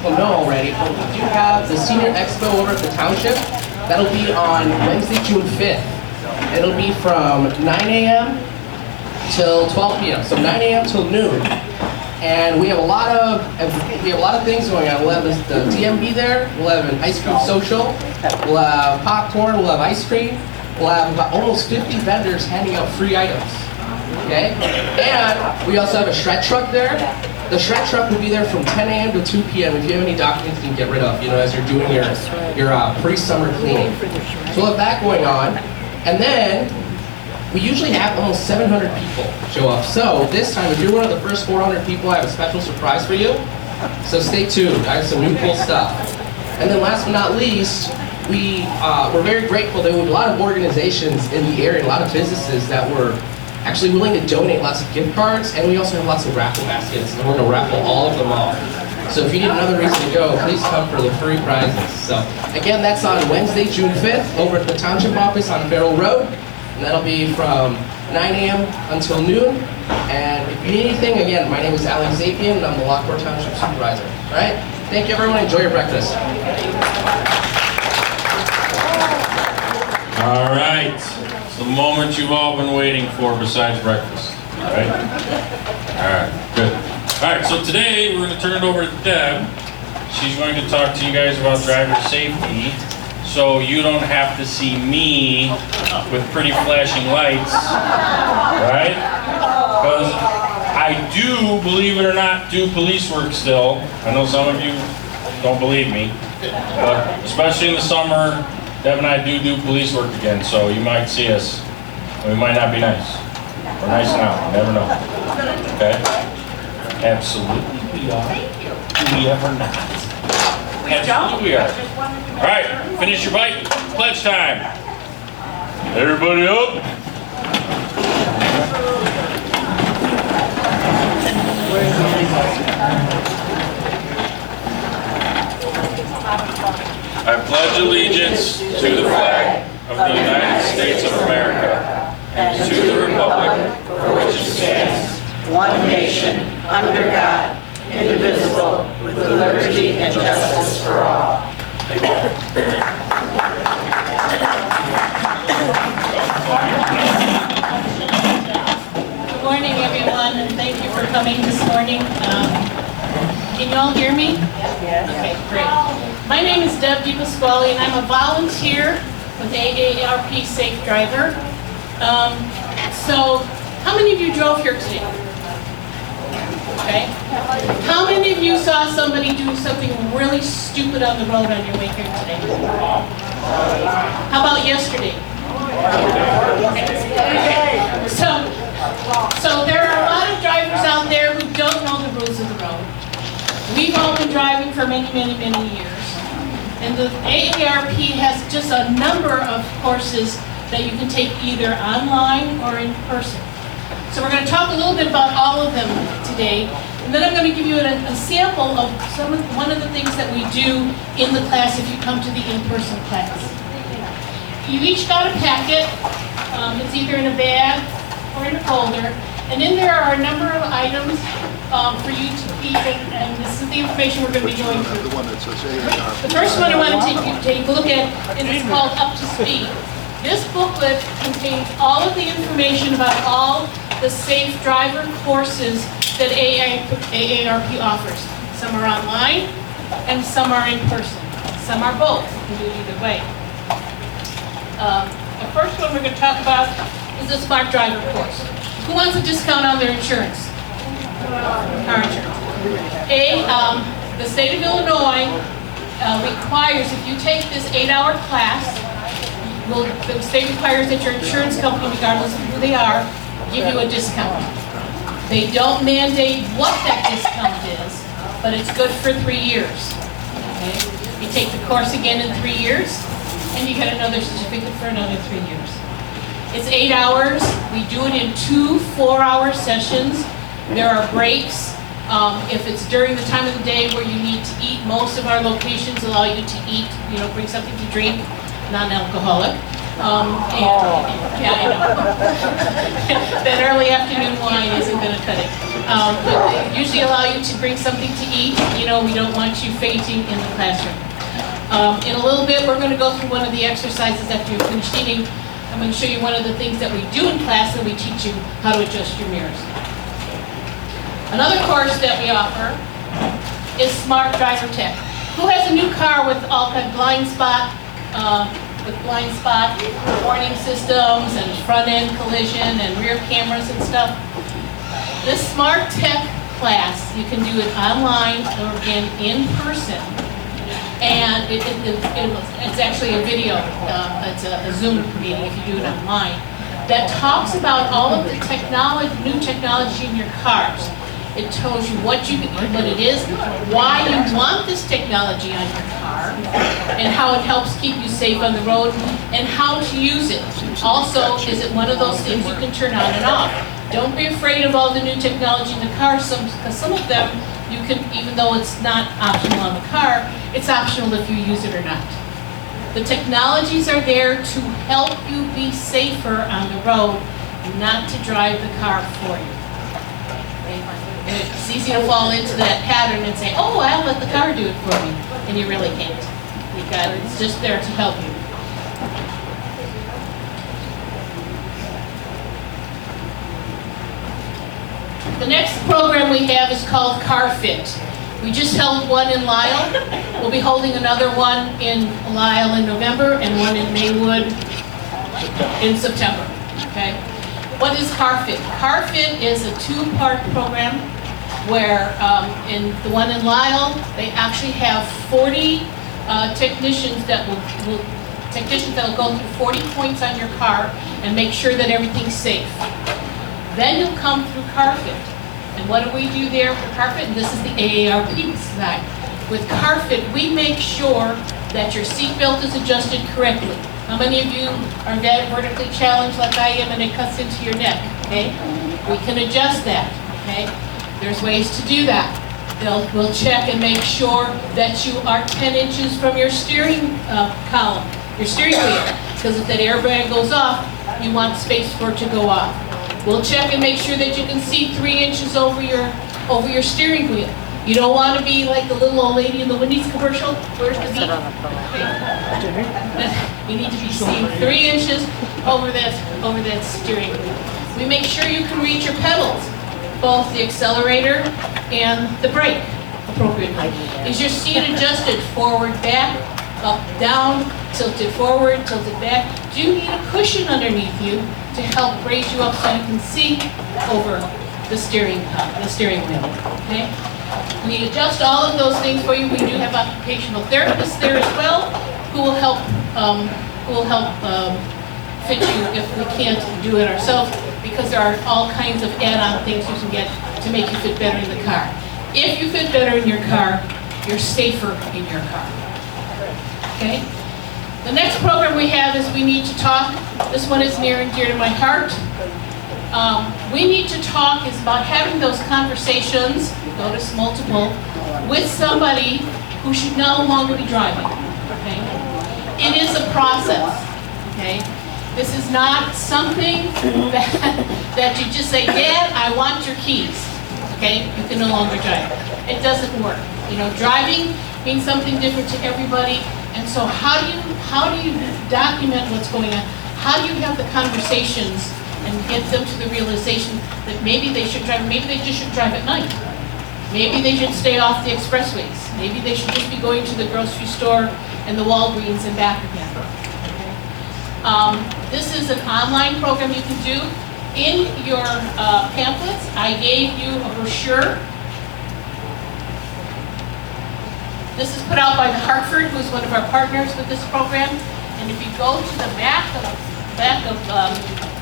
people know already, but we do have the Senior Expo over at the Township. That'll be on Wednesday, June 5th. It'll be from 9 a.m. till 12 p.m. So 9 a.m. till noon. And we have a lot of things going on. We'll have the DMB there. We'll have an ice cream social. We'll have popcorn. We'll have ice cream. We'll have about almost 50 vendors handing out free items. Okay? And we also have a shred truck there. The shred truck will be there from 10 a.m. to 2 p.m. if you have any documents you can get rid of, as you're doing your pre-summer cleaning. So we'll have that going on. And then we usually have almost 700 people show up. So this time, if you're one of the first 400 people, I have a special surprise for you. So stay tuned. I have some new cool stuff. And then last but not least, we're very grateful that we have a lot of organizations in the area, a lot of businesses that were actually willing to donate lots of gift cards, and we also have lots of raffle baskets, and we're going to raffle all of them off. So if you need another reason to go, please come for the free prizes. So again, that's on Wednesday, June 5th, over at the Township office on Farrell Road. And that'll be from 9 a.m. until noon. And if you need anything, again, my name is Alan Zapian, and I'm the Lockport Township Supervisor. All right? Thank you, everyone. Enjoy your breakfast. All right. It's the moment you've all been waiting for besides breakfast. All right? All right. Good. All right. So today, we're going to turn it over to Deb. She's going to talk to you guys about driver safety. So you don't have to see me with pretty flashing lights, right? Because I do, believe it or not, do police work still. I know some of you don't believe me, but especially in the summer, Deb and I do police work again, so you might see us. We might not be nice. We're nice now, you never know. Okay? Absolutely we are. Do we ever not? Absolutely we are. All right, finish your bite. Pledge time. Everybody up. I pledge allegiance to the flag of the United States of America and to the republic for which it stands, one nation, under God, indivisible, with liberty and justice for all. Good morning, everyone, and thank you for coming this morning. Can you all hear me? Yes. Okay, great. My name is Deb DiPasquale, and I'm a volunteer with AARP Safe Driver. So, how many of you drove here today? Okay. How many of you saw somebody do something really stupid on the road on your way here today? How about yesterday? Okay. So there are a lot of drivers out there who don't know the rules of the road. We've all been driving for many, many, many years. And the AARP has just a number of courses that you can take either online or in person. So we're going to talk a little bit about all of them today, and then I'm going to give you a sample of one of the things that we do in the class if you come to the in-person class. You each got a packet. It's either in a bag or in a folder, and in there are a number of items for you to keep, and this is the information we're going to be going through. The first one I want to take a look at is called Up to Speed. This booklet contains all of the information about all the safe driver courses that AARP offers. Some are online and some are in person. Some are both. You can do it either way. The first one we're going to talk about is the Smart Driver course. Who wants a discount on their insurance? Car insurance. The state of Illinois requires, if you take this 8-hour class, the state requires that your insurance company, regardless of who they are, give you a discount. They don't mandate what that discount is, but it's good for 3 years. Okay? You take the course again in 3 years, and you get another certificate for another 3 years. It's 8 hours. We do it in 2 4-hour sessions. There are breaks. If it's during the time of the day where you need to eat, most of our locations allow you to eat, bring something to drink, non-alcoholic. Yeah, I know. That early afternoon wine isn't going to cut it. But they usually allow you to bring something to eat. You know, we don't want you fainting in the classroom. In a little bit, we're going to go through one of the exercises after you're finished eating. I'm going to show you one of the things that we do in class, and we teach you how to adjust your mirrors. Another course that we offer is Smart Driver Tech. Who has a new car with all kind of blind spot warning systems and front end collision and rear cameras and stuff? This Smart Tech class, you can do it online or again in person. And it's actually a video, it's a Zoom meeting if you do it online, that talks about all of the new technology in your cars. It tells you what it is, why you want this technology on your car, and how it helps keep you safe on the road, and how to use it. Also, is it one of those things you can turn on and off? Don't be afraid of all the new technology in the car, because some of them you can, even though it's not optional on the car, it's optional if you use it or not. The technologies are there to help you be safer on the road, not to drive the car for you. It's easy to fall into that pattern and say, oh, I'll let the car do it for me, and you really can't. It's just there to help you. The next program we have is called Car Fit. We just held one in Lisle. We'll be holding another one in Lisle in November and one in Maywood in September. Okay? What is Car Fit? Car Fit is a two-part program where in the one in Lisle, they actually have 40 technicians that will go through 40 points on your car and make sure that everything's safe. Then you'll come through Car Fit. And what do we do there for Car Fit? And this is the AARP side. With Car Fit, we make sure that your seatbelt is adjusted correctly. How many of you are vertically challenged like I am and it cuts into your neck? Okay? We can adjust that. Okay? There's ways to do that. We'll check and make sure that you are 10 inches from your steering column, your steering wheel. Because if that airbag goes off, you want space for it to go off. We'll check and make sure that you can see 3 inches over your steering wheel. You don't want to be like the little old lady in the Wendy's commercial. Where's the beat? You need to be seeing 3 inches over that steering wheel. We make sure you can reach your pedals, both the accelerator and the brake appropriately. Is your seat adjusted forward, back, up, down, tilted forward, tilted back? Do you need a cushion underneath you to help raise you up so you can see over the steering wheel? Okay? We adjust all of those things for you. We do have occupational therapists there as well who will help fit you if we can't do it ourselves, because there are all kinds of add-on things you can get to make you fit better in the car. If you fit better in your car, you're safer in your car. Okay? The next program we have is We Need to Talk. This one is near and dear to my heart. We Need to Talk is about having those conversations, notice multiple, with somebody who should no longer be driving. Okay? It is a process. Okay? This is not something that you just say, Dad, I want your keys. Okay? You can no longer drive. It doesn't work. You know, driving means something different to everybody. And so how do you document what's going on? How do you have the conversations and get them to the realization that maybe they should drive, maybe they just should drive at night. Maybe they should stay off the expressways. Maybe they should just be going to the grocery store and the Walgreens and back again. This is an online program you can do. In your pamphlets, I gave you a brochure. This is put out by the Hartford, who's one of our partners with this program. And if you go to the back of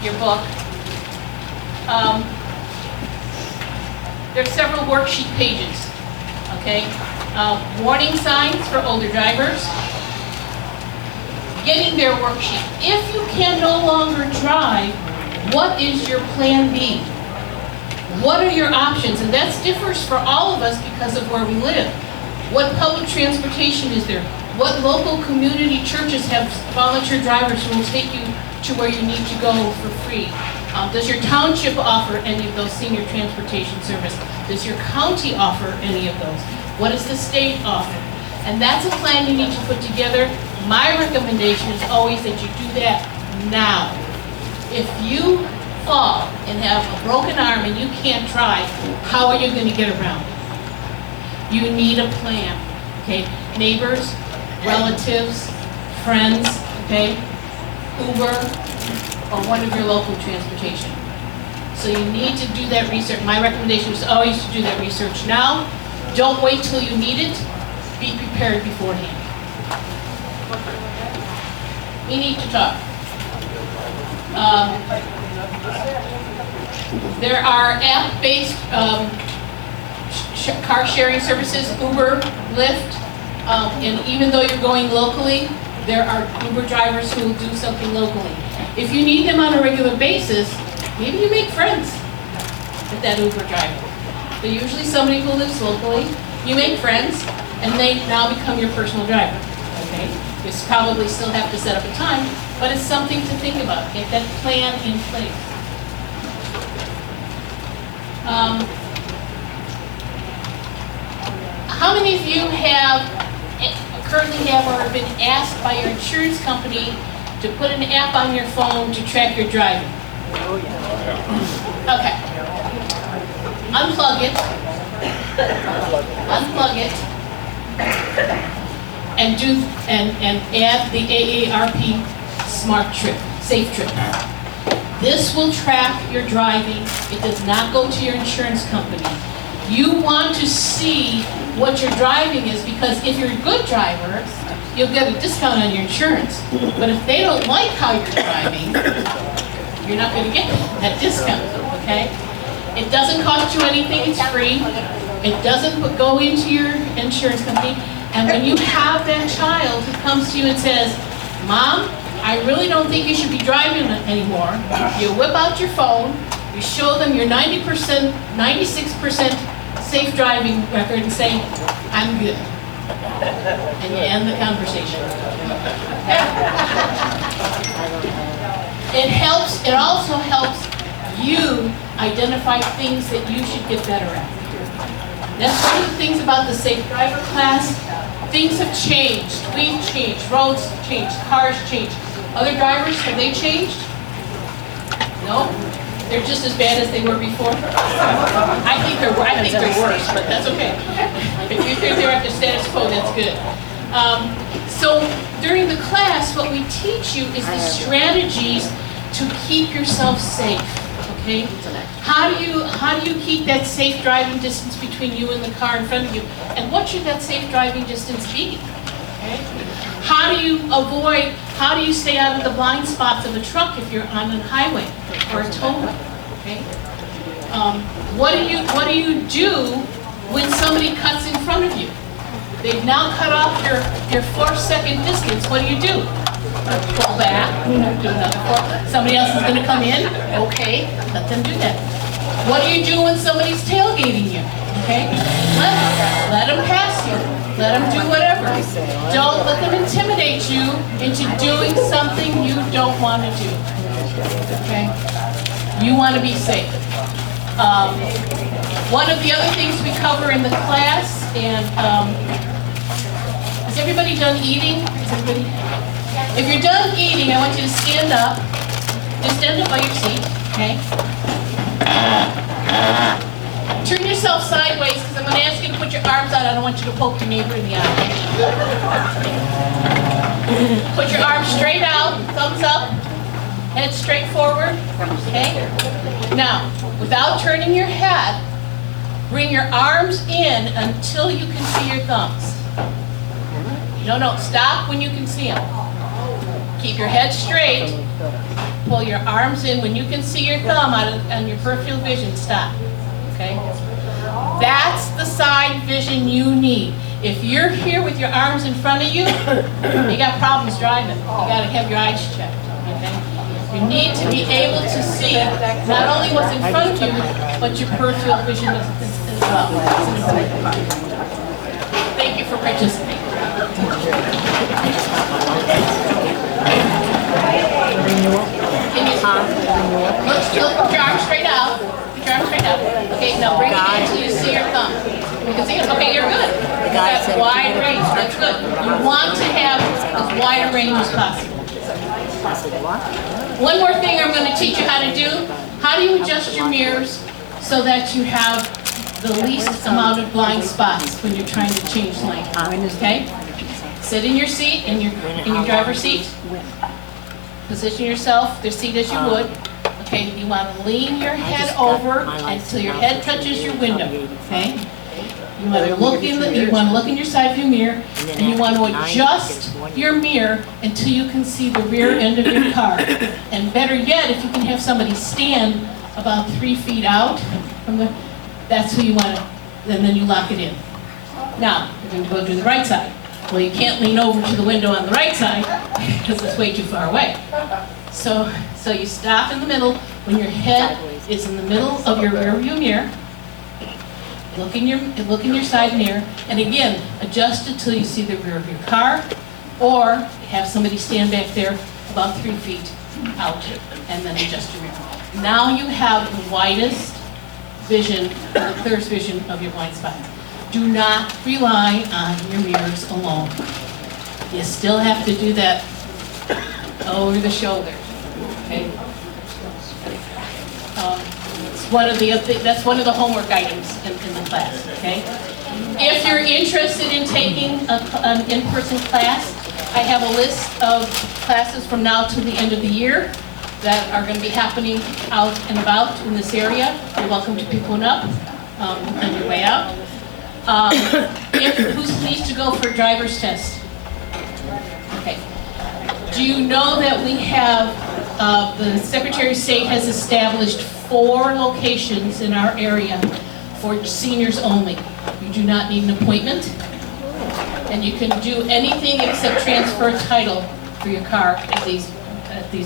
your book, there's several worksheet pages. Okay, warning signs for older drivers. Getting their worksheet. If you can no longer drive, what is your plan B? What are your options? And that differs for all of us because of where we live. What public transportation is there? What local community churches have volunteer drivers who will take you to where you need to go for free? Does your township offer any of those senior transportation service? Does your county offer any of those? What does the state offer? And that's a plan you need to put together. My recommendation is always that you do that now. If you fall and have a broken arm and you can't drive, how are you going to get around? You need a plan, okay? Neighbors, relatives, friends, okay? Uber, or one of your local transportation. So you need to do that research. My recommendation is always to do that research now. Don't wait till you need it. Be prepared beforehand. We need to talk. There are app-based car sharing services, Uber, Lyft, and even though you're going locally, there are Uber drivers who will do something locally. If you need them on a regular basis, maybe you make friends with that Uber driver. They're usually somebody who lives locally. You make friends, and they now become your personal driver, okay? You probably still have to set up a time, but it's something to think about. Get that plan in place. How many of you currently have or been asked by your insurance company to put an app on your phone to track your driving? Okay. Unplug it, and add the AARP Smart Trip, Safe Trip. This will track your driving. It does not go to your insurance company. You want to see what your driving is, because if you're a good driver, you'll get a discount on your insurance. But if they don't like how you're driving, you're not going to get that discount, okay? It doesn't cost you anything, it's free. It doesn't go into your insurance company. And when you have that child who comes to you and says, Mom, I really don't think you should be driving anymore, you whip out your phone, you show them your 90%, 96% safe driving record and say, I'm good. And you end the conversation. It also helps you identify things that you should get better at. That's one of the things about the safe driver class. Things have changed. We've changed. Roads have changed. Cars changed. Other drivers, have they changed? No? They're just as bad as they were before? I think they're worse, but that's okay. If you think they're at the status quo, that's good. So during the class, what we teach you is the strategies to keep yourself safe. Okay? How do you keep that safe driving distance between you and the car in front of you? And what should that safe driving distance be? Okay? How do you stay out of the blind spots of a truck if you're on a highway or a toll road? Okay? What do you do when somebody cuts in front of you? They've now cut off your 4-second distance. What do? Pull back, do another 4. Somebody else is going to come in. Okay, let them do that. What do you do when somebody's tailgating you? Okay, let them pass you. Let them do whatever. Don't let them intimidate you into doing something you don't want to do. Okay, you want to be safe. One of the other things we cover in the class, and is everybody done eating? If you're done eating, I want you to stand up. Just stand up by your seat, okay? Turn yourself sideways, because I'm going to ask you to put your arms out. I don't want you to poke your neighbor in the eye. Put your arms straight out, thumbs up, head straight forward, okay? Now, without turning your head, bring your arms in until you can see your thumbs. No, stop when you can see them. Keep your head straight. Pull your arms in. When you can see your thumb on your peripheral vision, stop. Okay? That's the side vision you need. If you're here with your arms in front of you, you got problems driving. You got to have your eyes checked. Okay? You need to be able to see not only what's in front of you, but your peripheral vision as well. Thank you for participating. Can you look, put your arm straight out. Put your arm straight out. Okay, now bring it in until you see your thumb. You can see it. Okay, you're good. You got wide range. That's good. You want to have as wide a range as possible. One more thing I'm going to teach you how to do. How do you adjust your mirrors so that you have the least amount of blind spots when you're trying to change lane? Okay? Sit in your seat, in your driver's seat. Position yourself, the seat as you would. Okay, you want to lean your head over until your head touches your window. Okay? You want to look in your side view mirror, and you want to adjust your mirror until you can see the rear end of your car. And better yet, if you can have somebody stand about 3 feet out from the, that's who you want to, and then you lock it in. Now, we're going to go to the right side. Well, you can't lean over to the window on the right side because it's way too far away. So you stop in the middle when your head is in the middle of your rear view mirror. Look in your side mirror, and again, adjust it till you see the rear of your car, or have somebody stand back there about 3 feet out, and then adjust your mirror. Now you have the widest vision, the clearest vision of your blind spot. Do not rely on your mirrors alone. You still have to do that over the shoulder. Okay. That's one of the homework items in the class. Okay. If you're interested in taking an in-person class, I have a list of classes from now to the end of the year that are going to be happening out and about in this area. You're welcome to pick one up on your way out. Who needs to go for a driver's test? Okay. Do you know that we have, the Secretary of State has established 4 locations in our area for seniors only. You do not need an appointment, and you can do anything except transfer title for your car at these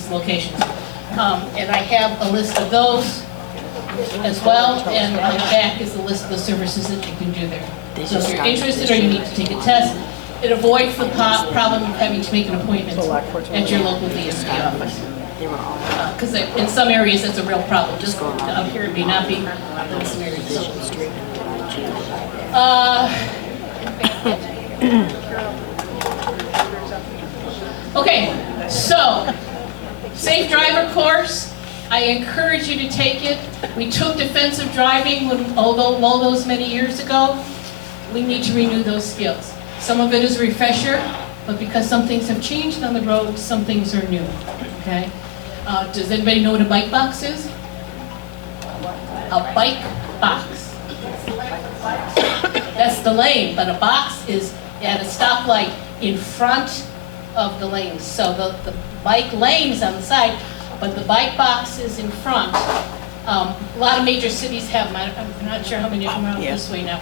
locations. And I have a list of those as well, and on the back is the list of the services that you can do there. So if you're interested or you need to take a test, it avoids the problem of having to make an appointment at your local DSP office. Because in some areas that's a real problem. Just out here it may not be, but in some areas. Okay, so safe driver course. I encourage you to take it. We took defensive driving all those many years ago. We need to renew those skills. Some of it is a refresher, but because some things have changed on the road, some things are new. Okay. Does anybody know what a bike box is? A bike box. That's the lane, but a box is at a stoplight in front of the lanes. So the bike lane is on the side, but the bike box is in front. A lot of major cities have them. I'm not sure how many of them are out this way now.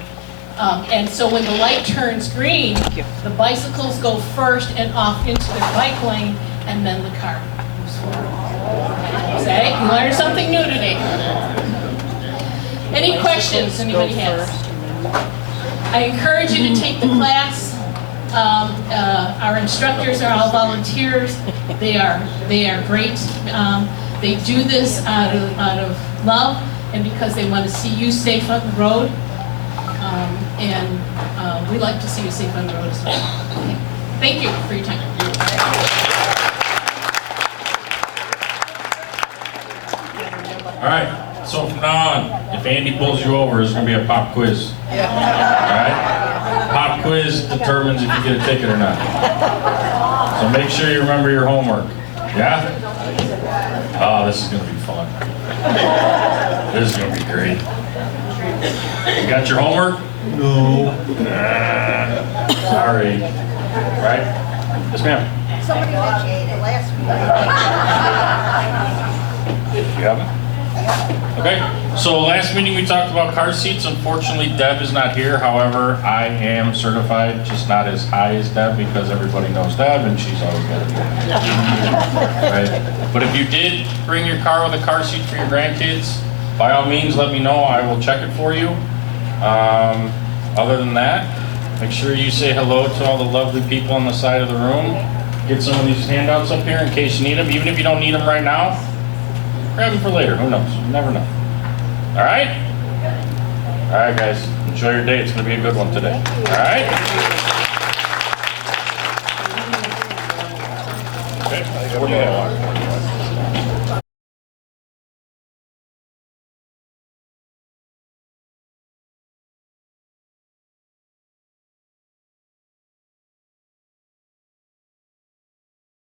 And so when the light turns green, the bicycles go first and off into their bike lane, and then the car moves forward. Okay, you learned something new today. Any questions anybody has? I encourage you to take the class. Our instructors are all volunteers. They are great. They do this out of love and because they want to see you safe on the road. And we like to see you safe on the road as well. Okay. Thank you for your time. All right, so from now on, if Andy pulls you over, there's going to be a pop quiz. All right? Pop quiz determines if you get a ticket or not. So make sure you remember your homework. Yeah? Oh, this is going to be fun. This is going to be great. You got your homework? No. Sorry. Right? Yes, ma'am. Somebody mentioned it last week. You have it? Okay, so last meeting we talked about car seats. Unfortunately, Deb is not here. However, I am certified, just not as high as Deb because everybody knows Deb and she's always got to be right? But if you did bring your car with a car seat for your grandkids, by all means, let me know. I will check it for you. Other than that, Make sure you say hello to all the lovely people on the side of the room. Get some of these handouts up here in case you need them. Even if you don't need them right now, grab them for later. Who knows? You never know. All right? All right, guys. Enjoy your day. It's going to be a good one today. All right? Okay. What do you have?